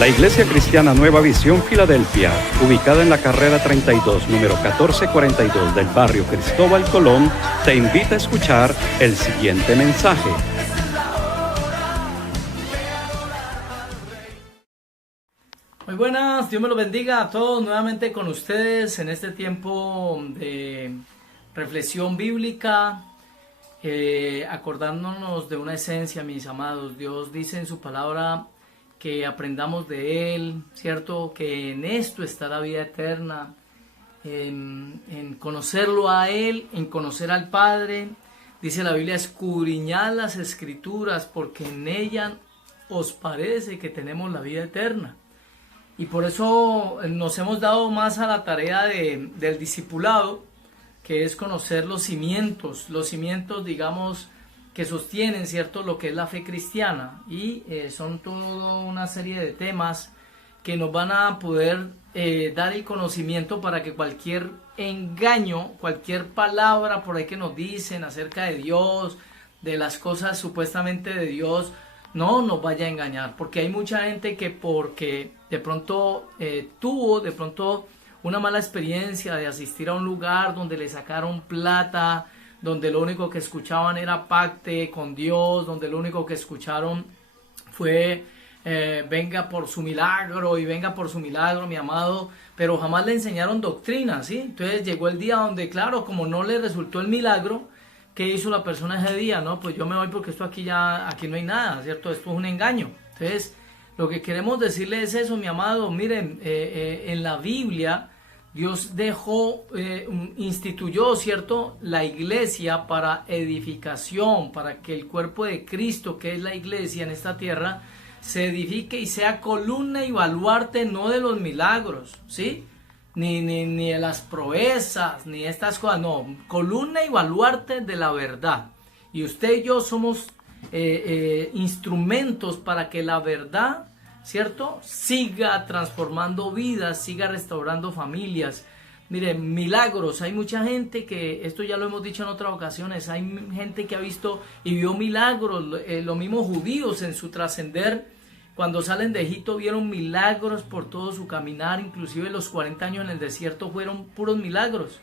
La Iglesia Cristiana Nueva Visión Filadelfia, ubicada en la carrera 32, número 1442 del barrio Cristóbal Colón, te invita a escuchar el siguiente mensaje. Muy buenas, Dios me lo bendiga a todos nuevamente con ustedes en este tiempo de reflexión bíblica, acordándonos de una esencia, mis amados. Dios dice en su palabra que aprendamos de Él, ¿cierto? Que en esto está la vida eterna, en conocerlo a Él, en conocer al Padre. Dice la Biblia, escudriñad las Escrituras, porque en ellas os parece que tenemos la vida eterna. Y por eso nos hemos dado más a la tarea del discipulado, que es conocer los cimientos, digamos, que sostienen, ¿cierto?, lo que es la fe cristiana. Y son toda una serie de temas que nos van a poder dar el conocimiento para que cualquier engaño, cualquier palabra por ahí que nos dicen acerca de Dios, de las cosas supuestamente de Dios, no nos vaya a engañar. Porque hay mucha gente que porque de pronto tuvo una mala experiencia de asistir a un lugar donde le sacaron plata, donde lo único que escuchaban era pacte con Dios, donde lo único que escucharon fue venga por su milagro y venga por su milagro, mi amado, pero jamás le enseñaron doctrina, ¿sí? Entonces llegó el día donde, claro, como no le resultó el milagro, ¿qué hizo la persona ese día? No, pues yo me voy porque esto aquí no hay nada, ¿cierto? Esto es un engaño. Entonces, lo que queremos decirle es eso, mi amado. Miren, en la Biblia Dios instituyó, ¿cierto?, la iglesia para edificación, para que el cuerpo de Cristo, que es la iglesia en esta tierra, se edifique y sea columna y baluarte no de los milagros, ¿sí?, ni de las proezas, ni estas cosas, no, columna y baluarte de la verdad. Y usted y yo somos instrumentos para que la verdad, ¿cierto?, siga transformando vidas, siga restaurando familias. Miren, milagros, hay mucha gente que, esto ya lo hemos dicho en otras ocasiones, hay gente que ha visto y vio milagros, los mismos judíos en su trascender, cuando salen de Egipto vieron milagros por todo su caminar, inclusive los 40 años en el desierto fueron puros milagros.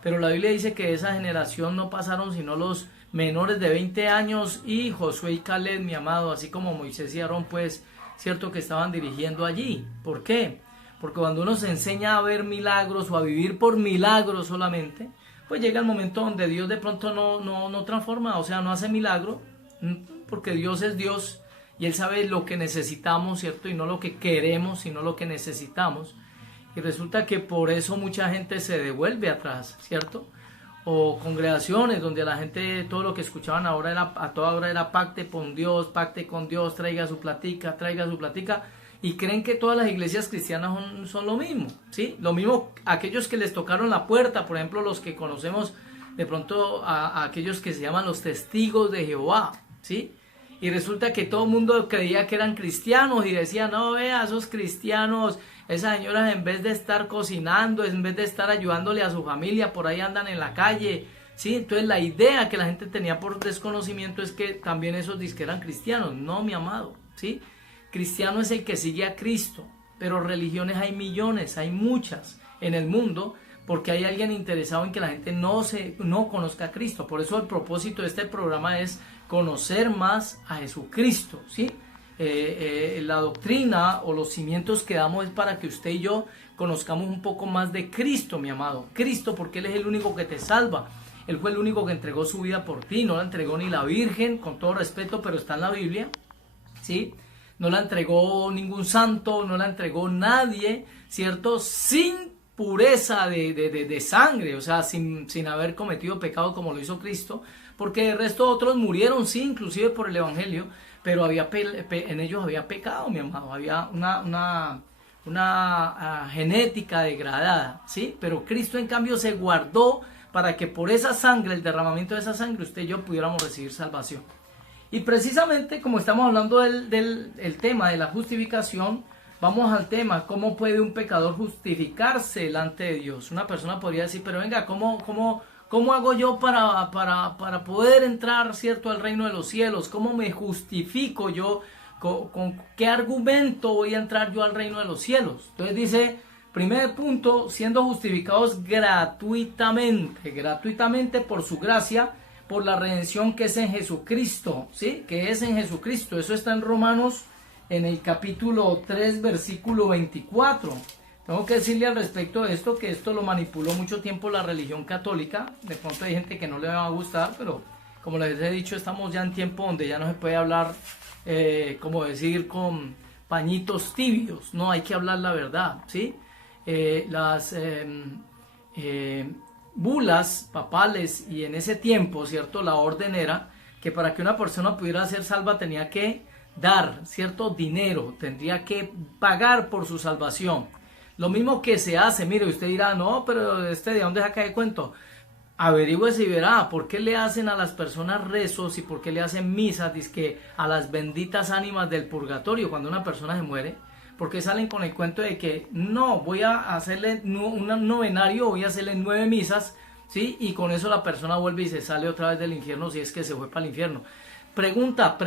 Pero la Biblia dice que de esa generación no pasaron sino los menores de 20 años y Josué y Caleb, mi amado, así como Moisés y Aarón, pues, cierto, que estaban dirigiendo allí. ¿Por qué? Porque cuando uno se enseña a ver milagros o a vivir por milagros solamente, pues llega el momento donde Dios de pronto no transforma, o sea, no hace milagro, porque Dios es Dios y Él sabe lo que necesitamos, ¿cierto? Y no lo que queremos, sino lo que necesitamos. Y resulta que por eso mucha gente se devuelve atrás, ¿cierto? O congregaciones donde la gente, todo lo que escuchaban a toda hora era pacte con Dios, traiga su platica, y creen que todas las iglesias cristianas son lo mismo, ¿sí? Lo mismo aquellos que les tocaron la puerta, por ejemplo, los que conocemos de pronto a aquellos que se llaman los testigos de Jehová, ¿sí? Y resulta que todo el mundo creía que eran cristianos y decía, no, vea, esos cristianos, esas señoras en vez de estar cocinando, en vez de estar ayudándole a su familia, por ahí andan en la calle, ¿sí? Entonces la idea que la gente tenía por desconocimiento es que también esos disques eran cristianos. No, mi amado, ¿sí? Cristiano es el que sigue a Cristo, pero religiones hay millones, hay muchas en el mundo, porque hay alguien interesado en que la gente no conozca a Cristo. Por eso el propósito de este programa es conocer más a Jesucristo, ¿sí? La doctrina o los cimientos que damos es para que usted y yo conozcamos un poco más de Cristo, mi amado. Cristo, porque Él es el único que te salva. Él fue el único que entregó su vida por ti. No la entregó ni la Virgen, con todo respeto, pero está en la Biblia, ¿sí? No la entregó ningún santo, no la entregó nadie, ¿cierto? Sin pureza de sangre, o sea, sin haber cometido pecado como lo hizo Cristo, porque el resto de otros murieron, sí, inclusive por el Evangelio, pero en ellos había pecado, mi amado, había una genética degradada, ¿sí? Pero Cristo en cambio se guardó para que por esa sangre, el derramamiento de esa sangre, usted y yo pudiéramos recibir salvación. Y precisamente como estamos hablando del tema de la justificación, vamos al tema, ¿cómo puede un pecador justificarse delante de Dios? Una persona podría decir, pero venga, ¿cómo hago yo para poder entrar, cierto, al reino de los cielos? ¿Cómo me justifico yo ¿Con qué argumento voy a entrar yo al reino de los cielos? Entonces dice, primer punto, siendo justificados gratuitamente por su gracia, por la redención que es en Jesucristo, ¿sí? Que es en Jesucristo. Eso está en Romanos, en el capítulo 3, versículo 24. Tengo que decirle al respecto de esto, que esto lo manipuló mucho tiempo la religión católica. De pronto hay gente que no le va a gustar, pero como les he dicho, estamos ya en tiempo donde ya no se puede hablar, como decir, con pañitos tibios. No, hay que hablar la verdad, ¿sí? Las bulas papales, y en ese tiempo, ¿cierto? La orden era que para que una persona pudiera ser salva tenía que dar, ¿cierto? Dinero, tendría que pagar por su salvación. Lo mismo que se hace, mire, usted dirá, no, pero ¿de dónde saca de cuento? Averígüese y verá, ¿por qué le hacen a las personas rezos y por qué le hacen misas, dizque a las benditas ánimas del purgatorio cuando una persona se muere? Porque salen con el cuento de que no, voy a hacerle un novenario, voy a hacerle 9 misas, ¿sí? Y con eso la persona vuelve y se sale otra vez del infierno, si es que se fue para el infierno. Pregunta,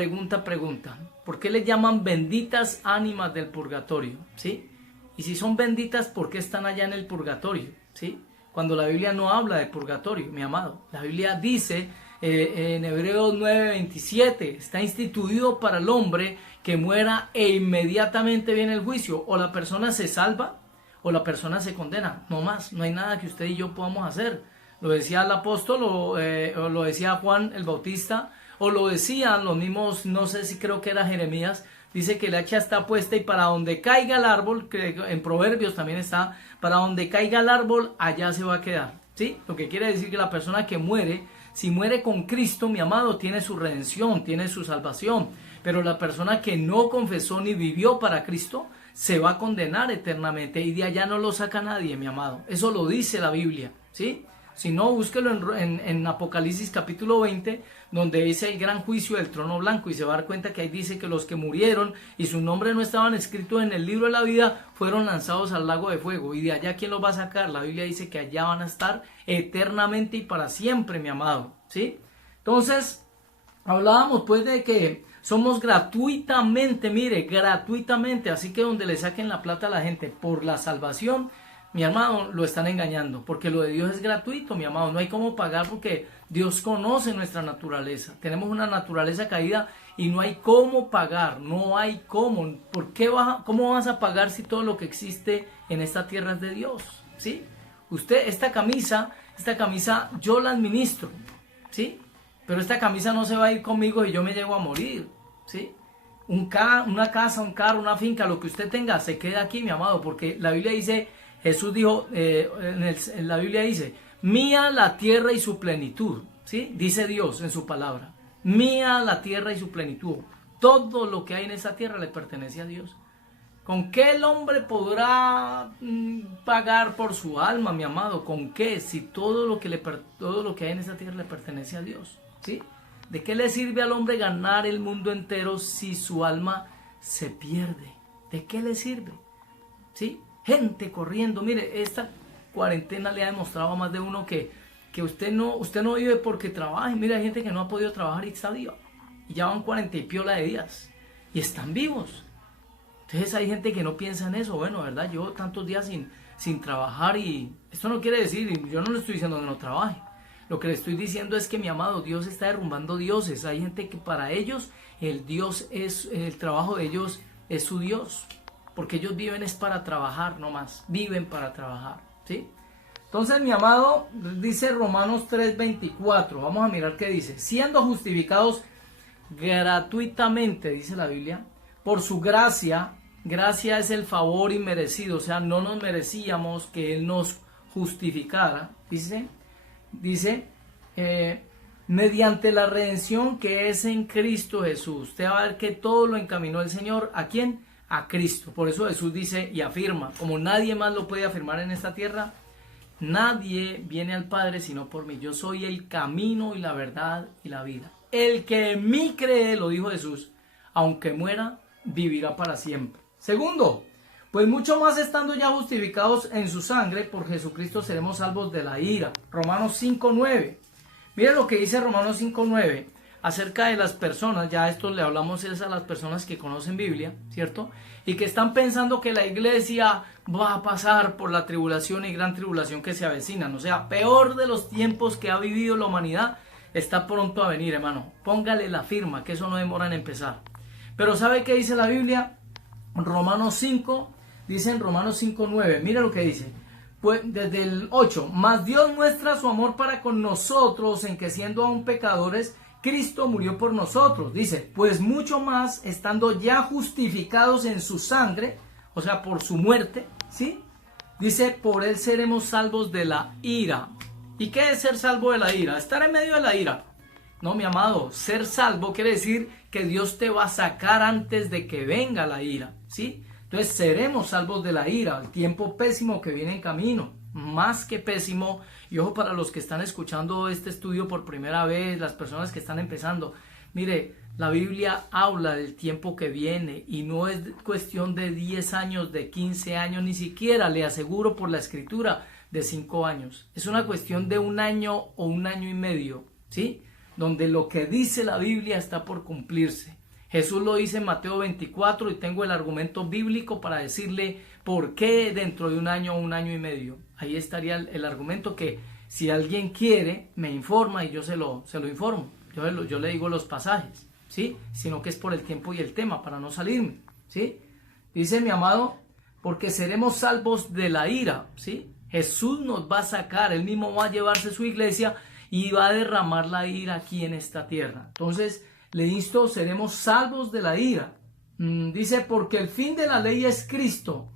¿por qué le llaman benditas ánimas del purgatorio? ¿Sí? Y si son benditas, ¿por qué están allá en el purgatorio? ¿Sí? Cuando la Biblia no habla de purgatorio, mi amado. La Biblia dice en Hebreos 9:27, está instituido para el hombre que muera e inmediatamente viene el juicio. O la persona se salva o la persona se condena. No más, no hay nada que usted y yo podamos hacer. Lo decía el apóstol o lo decía Juan el Bautista, o lo decían los mismos, no sé si creo que era Jeremías. Dice que el hacha está puesta y para donde caiga el árbol, que en Proverbios también está, para donde caiga el árbol, allá se va a quedar, ¿sí? Lo que quiere decir que la persona que muere, si muere con Cristo, mi amado, tiene su redención, tiene su salvación. Pero la persona que no confesó ni vivió para Cristo, se va a condenar eternamente y de allá no lo saca nadie, mi amado. Eso lo dice la Biblia, ¿sí? Si no, búsquelo en Apocalipsis capítulo 20, donde dice el gran juicio del trono blanco, y se va a dar cuenta que ahí dice que los que murieron y su nombre no estaban escritos en el libro de la vida fueron lanzados al lago de fuego. Y de allá, ¿quién los va a sacar? La Biblia dice que allá van a estar eternamente y para siempre, mi amado, ¿sí? Entonces, hablábamos pues de que somos gratuitamente, mire, gratuitamente, así que donde le saquen la plata a la gente por la salvación, mi amado, lo están engañando, porque lo de Dios es gratuito, mi amado, no hay cómo pagar porque Dios conoce nuestra naturaleza, tenemos una naturaleza caída y no hay cómo pagar, no hay cómo, ¿cómo vas a pagar si todo lo que existe en esta tierra es de Dios? ¿Sí? Usted, esta camisa yo la administro, ¿sí? Pero esta camisa no se va a ir conmigo y yo me llego a morir, ¿sí? Una casa, un carro, una finca, lo que usted tenga, se queda aquí, mi amado, porque la Biblia dice... Jesús dijo, en la Biblia dice, mía la tierra y su plenitud, ¿sí? Dice Dios en su palabra, mía la tierra y su plenitud. Todo lo que hay en esa tierra le pertenece a Dios. ¿Con qué el hombre podrá pagar por su alma, mi amado? ¿Con qué? Si todo lo que hay en esa tierra le pertenece a Dios, ¿sí? ¿De qué le sirve al hombre ganar el mundo entero si su alma se pierde? ¿De qué le sirve? ¿Sí? Gente corriendo, mire, esta cuarentena le ha demostrado a más de uno que usted no vive porque trabaje. Mira, hay gente que no ha podido trabajar y está viva, y ya van 40 y piola de días, y están vivos. Entonces hay gente que no piensa en eso. Bueno, ¿verdad? Llevo tantos días sin trabajar, y esto no quiere decir, yo no le estoy diciendo que no trabaje. Lo que le estoy diciendo es que, mi amado, Dios está derrumbando dioses. Hay gente que para ellos el trabajo de ellos es su Dios. Porque ellos viven es para trabajar, no más. Viven para trabajar, ¿sí? Entonces, mi amado, dice Romanos 3:24. Vamos a mirar qué dice. Siendo justificados gratuitamente, dice la Biblia, por su gracia. Gracia es el favor inmerecido. O sea, no nos merecíamos que Él nos justificara. Dice, mediante la redención que es en Cristo Jesús. Usted va a ver que todo lo encaminó el Señor. ¿A quién? A Cristo. Por eso Jesús dice y afirma, como nadie más lo puede afirmar en esta tierra, nadie viene al Padre sino por mí. Yo soy el camino y la verdad y la vida. El que en mí cree, lo dijo Jesús, aunque muera, vivirá para siempre. Segundo, pues mucho más estando ya justificados en su sangre, por Jesucristo seremos salvos de la ira. Romanos 5:9. Mire lo que dice Romanos 5:9. acerca de las personas, ya esto le hablamos es a las personas que conocen Biblia, ¿cierto? Y que están pensando que la iglesia va a pasar por la tribulación y gran tribulación que se avecinan. O sea, peor de los tiempos que ha vivido la humanidad está pronto a venir, hermano. Póngale la firma, que eso no demora en empezar. Pero ¿sabe qué dice la Biblia? Romanos 5, dice en Romanos 5:9, mira lo que dice. Pues desde el 8, mas Dios muestra su amor para con nosotros en que siendo aún pecadores, Cristo murió por nosotros. Dice, pues mucho más, estando ya justificados en su sangre, o sea, por su muerte, ¿sí? Dice, por él seremos salvos de la ira. ¿Y qué es ser salvo de la ira? Estar en medio de la ira. No, mi amado, ser salvo quiere decir que Dios te va a sacar antes de que venga la ira, ¿sí? Entonces seremos salvos de la ira, el tiempo pésimo que viene en camino, más que pésimo. Y ojo para los que están escuchando este estudio por primera vez, las personas que están empezando, mire, la Biblia habla del tiempo que viene y no es cuestión de 10 años, de 15 años, ni siquiera, le aseguro por la escritura, de 5 años. Es una cuestión de 1 año o 1 año y medio, ¿sí? Donde lo que dice la Biblia está por cumplirse. Jesús lo dice en Mateo 24 y tengo el argumento bíblico para decirle por qué dentro de 1 año o 1 año y medio. Ahí estaría el argumento que si alguien quiere me informa y yo se lo informo. Yo le digo los pasajes, ¿sí? Sino que es por el tiempo y el tema para no salirme, ¿sí? Dice mi amado, porque seremos salvos de la ira, ¿sí? Jesús nos va a sacar, él mismo va a llevarse su iglesia y va a derramar la ira aquí en esta tierra. Entonces, le insto, seremos salvos de la ira. Dice, porque el fin de la ley es Cristo.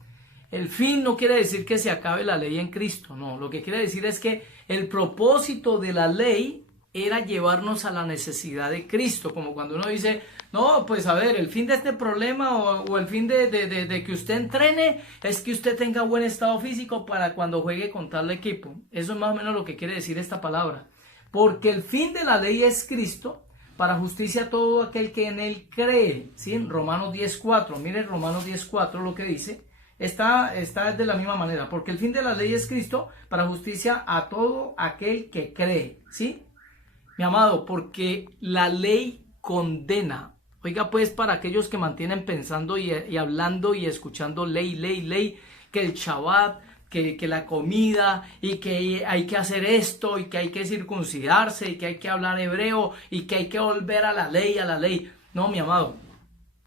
El fin no quiere decir que se acabe la ley en Cristo, no. Lo que quiere decir es que el propósito de la ley era llevarnos a la necesidad de Cristo. Como cuando uno dice, no, pues a ver, el fin de este problema o el fin de que usted entrene es que usted tenga buen estado físico para cuando juegue con tal equipo. Eso es más o menos lo que quiere decir esta palabra. Porque el fin de la ley es Cristo, para justicia a todo aquel que en él cree, ¿sí? En Romanos 10:4, miren Romanos 10:4 lo que dice, está de la misma manera, porque el fin de la ley es Cristo, para justicia a todo aquel que cree, ¿sí? Mi amado, porque la ley condena. Oiga pues, para aquellos que mantienen pensando y hablando y escuchando ley, que el Shabbat, que la comida y que hay que hacer esto y que hay que circuncidarse y que hay que hablar hebreo y que hay que volver a la ley. No, mi amado,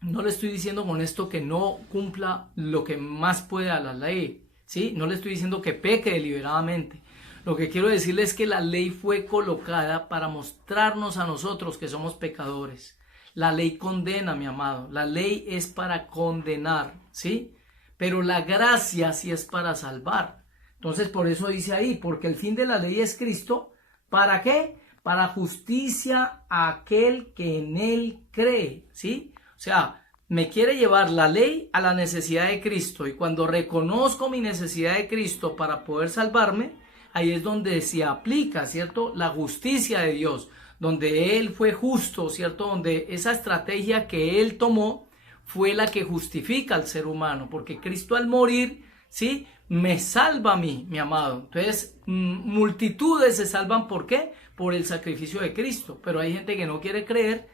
no le estoy diciendo con esto que no cumpla lo que más puede a la ley, ¿sí? No le estoy diciendo que peque deliberadamente. Lo que quiero decirle es que la ley fue colocada para mostrarnos a nosotros que somos pecadores. La ley condena, mi amado. La ley es para condenar, ¿sí? Pero la gracia sí es para salvar. Entonces por eso dice ahí, porque el fin de la ley es Cristo. ¿Para qué? Para justicia a aquel que en él cree, ¿sí? O sea, me quiere llevar la ley a la necesidad de Cristo. Y cuando reconozco mi necesidad de Cristo para poder salvarme, ahí es donde se aplica, ¿cierto? La justicia de Dios, donde Él fue justo, ¿cierto? Donde esa estrategia que Él tomó fue la que justifica al ser humano, porque Cristo al morir, ¿sí? Me salva a mí, mi amado. Entonces, multitudes se salvan, ¿por qué? Por el sacrificio de Cristo, pero hay gente que no quiere creer,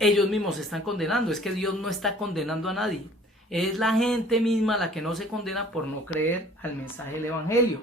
ellos mismos se están condenando. Es que Dios no está condenando a nadie, es la gente misma la que no se condena por no creer al mensaje del evangelio.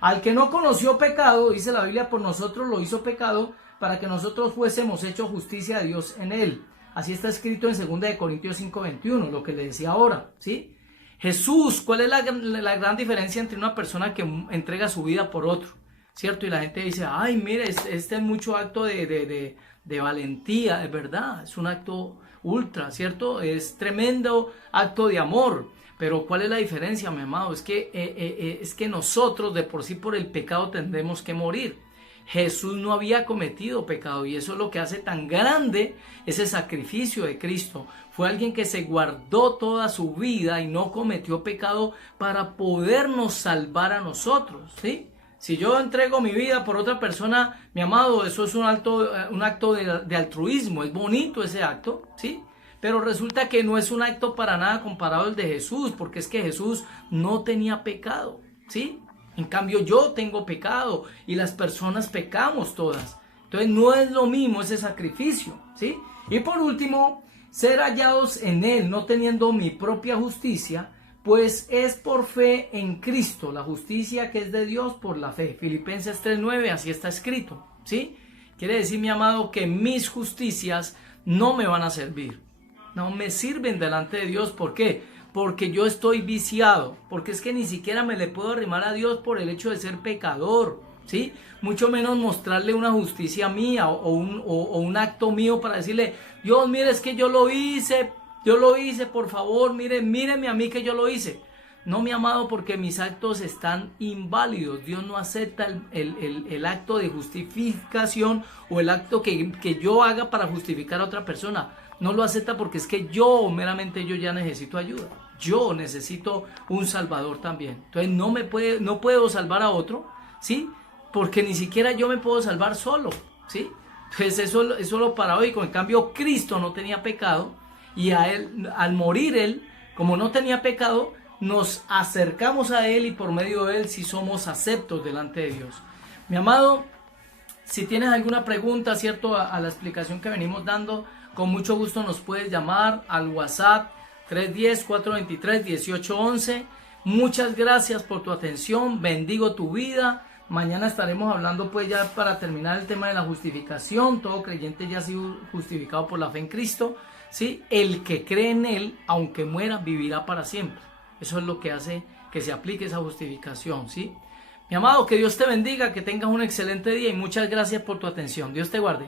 Al que no conoció pecado, dice la Biblia, por nosotros lo hizo pecado, para que nosotros fuésemos hecho justicia de Dios en él. Así está escrito en 2 Corintios 5:21, lo que le decía ahora, ¿sí? Jesús, ¿cuál es la gran diferencia entre una persona que entrega su vida por otro? ¿Cierto? Y la gente dice, ay, mire, este es mucho acto de valentía, es verdad, es un acto ultra, ¿cierto? Es tremendo acto de amor. Pero ¿cuál es la diferencia, mi amado? Es que nosotros de por sí por el pecado tendremos que morir. Jesús no había cometido pecado y eso es lo que hace tan grande ese sacrificio de Cristo. Fue alguien que se guardó toda su vida y no cometió pecado para podernos salvar a nosotros, ¿sí? Si yo entrego mi vida por otra persona, mi amado, eso es un acto de altruismo, es bonito ese acto, ¿sí? Pero resulta que no es un acto para nada comparado al de Jesús, porque es que Jesús no tenía pecado, ¿sí? En cambio yo tengo pecado y las personas pecamos todas. Entonces no es lo mismo ese sacrificio, ¿sí? Y por último, ser hallados en Él, no teniendo mi propia justicia, pues es por fe en Cristo, la justicia que es de Dios por la fe. Filipenses 3:9, así está escrito, ¿sí? Quiere decir, mi amado, que mis justicias no me van a servir, no me sirven delante de Dios. ¿Por qué? Porque yo estoy viciado, porque es que ni siquiera me le puedo arrimar a Dios por el hecho de ser pecador, ¿sí? Mucho menos mostrarle una justicia mía o un acto mío para decirle, Dios, mire, es que yo lo hice, por favor, míreme a mí que yo lo hice. No, mi amado, porque mis actos están inválidos. Dios no acepta el acto de justificación o el acto que yo haga para justificar a otra persona. No lo acepta porque es que meramente yo ya necesito ayuda. Yo necesito un salvador también. Entonces no puedo salvar a otro, ¿sí? Porque ni siquiera yo me puedo salvar solo, ¿sí? Pues eso es solo paradójico. En cambio, Cristo no tenía pecado y a él, al morir él, como no tenía pecado, nos acercamos a Él y por medio de Él sí somos aceptos delante de Dios. Mi amado, si tienes alguna pregunta, ¿cierto? A la explicación que venimos dando, con mucho gusto nos puedes llamar al WhatsApp 310-423-1811. Muchas gracias por tu atención, bendigo tu vida. Mañana estaremos hablando pues ya para terminar el tema de la justificación. Todo creyente ya ha sido justificado por la fe en Cristo, ¿sí? El que cree en Él, aunque muera, vivirá para siempre. Eso es lo que hace que se aplique esa justificación, ¿sí? Mi amado, que Dios te bendiga, que tengas un excelente día y muchas gracias por tu atención. Dios te guarde.